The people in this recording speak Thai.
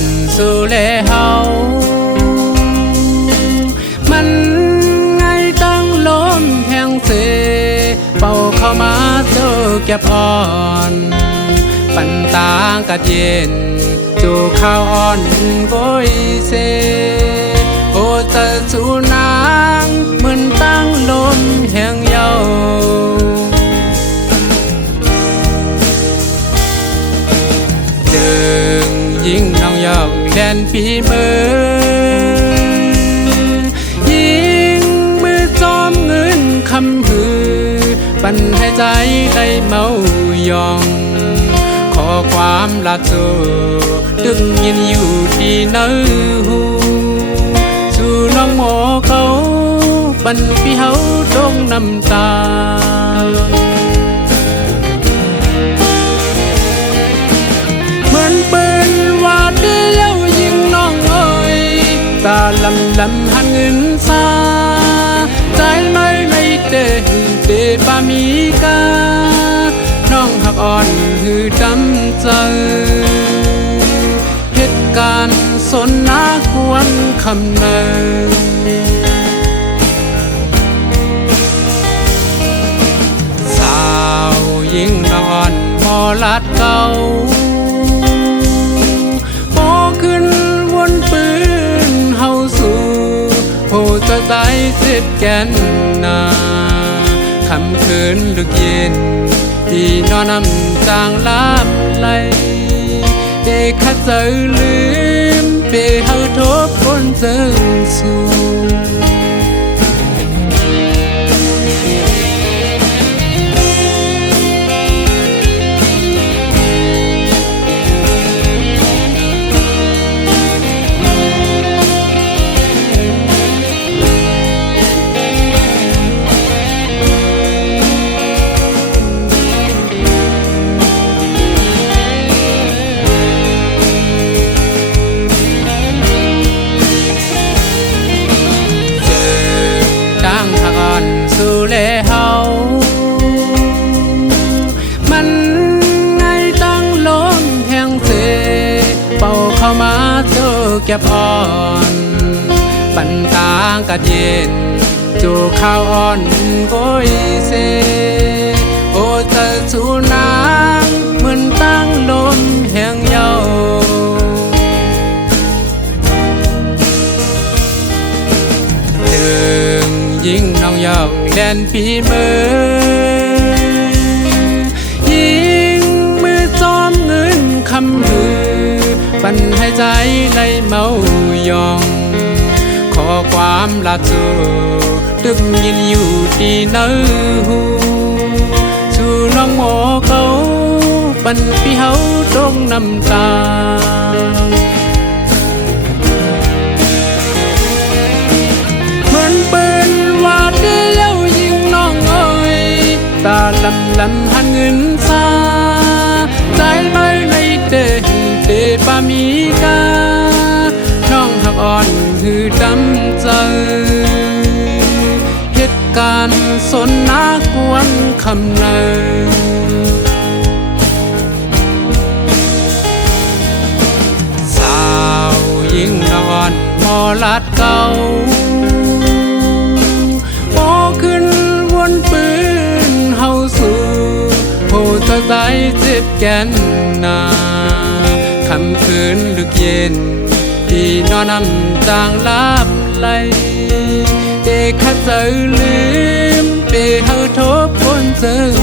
อนสู่เลเฮามันไงตั้งลมแห่งเสเป่าเข้ามาเจอเก็บอ่อนปันตางกัดเย็นจูข้าวอ่อนโกยเซโอจะสู่นางเหมือนตั้งลมแห่งเยาเดิงยิ่งน้องยอกแดนฝีมือยิ่งมือจอมเงินคำหือปันให้ใจได้เมายองขอความรักสู้ดึงยินอยู่ที่เนื้อหูสู่น้องหมอเขาปันพี่เฮาต้องน้ำตาเหมือนปืนว่าเดียวยิงน้องเอ้ยตาลำหันเงินซาใจไม่ในเดเดปามีกาน้องหักอ่อนหือดำใจเหตุการณ์สนนาควรคำเนยสาวยิ่งนอนหมอลัดเก่าโอขึ้นวนปืนเฮาสู่โหจะใจเจ็บแก่นนาคำคืนลึกเย็นที่นอนนำจางลาบไหลเด็กขัดใจลืมเปเฮาทบคนเจิงสู่สู่เลเฮามันไงตั้งลมแห่งเสเป่าเข้ามาเจอเก็บอ่อนปันตางกัดเย็นจูข้าวอ่อนโกยเซโอจะสู่นางเหมือนตั้งลมแห่งเยายิ่งน้องยอกแดนฝีมือยิ่งมือจอมเงินคำหือปันให้ใจไหลเมายองขอความรักสู้ดึงยินอยู่ที่เนื้อหูสู่น้องหมอเขาปันพี่เฮาต้องน้ำตาตาลำหันเงินซาใจไม่ในเดปามีกาน้องหักอ่อนหือดำใจเหตุการณ์สนนากวนคำเนยสาวยิ่งนอนหมอลัดเก่าโอขึ้นวนปืนเฮาสู่โหจะใจเจ็บแก่นนาคำคืนลึกเย็นที่นอนนำจางลาบไหลเด็กขัดใจลืมเปเฮาทบคนเจิง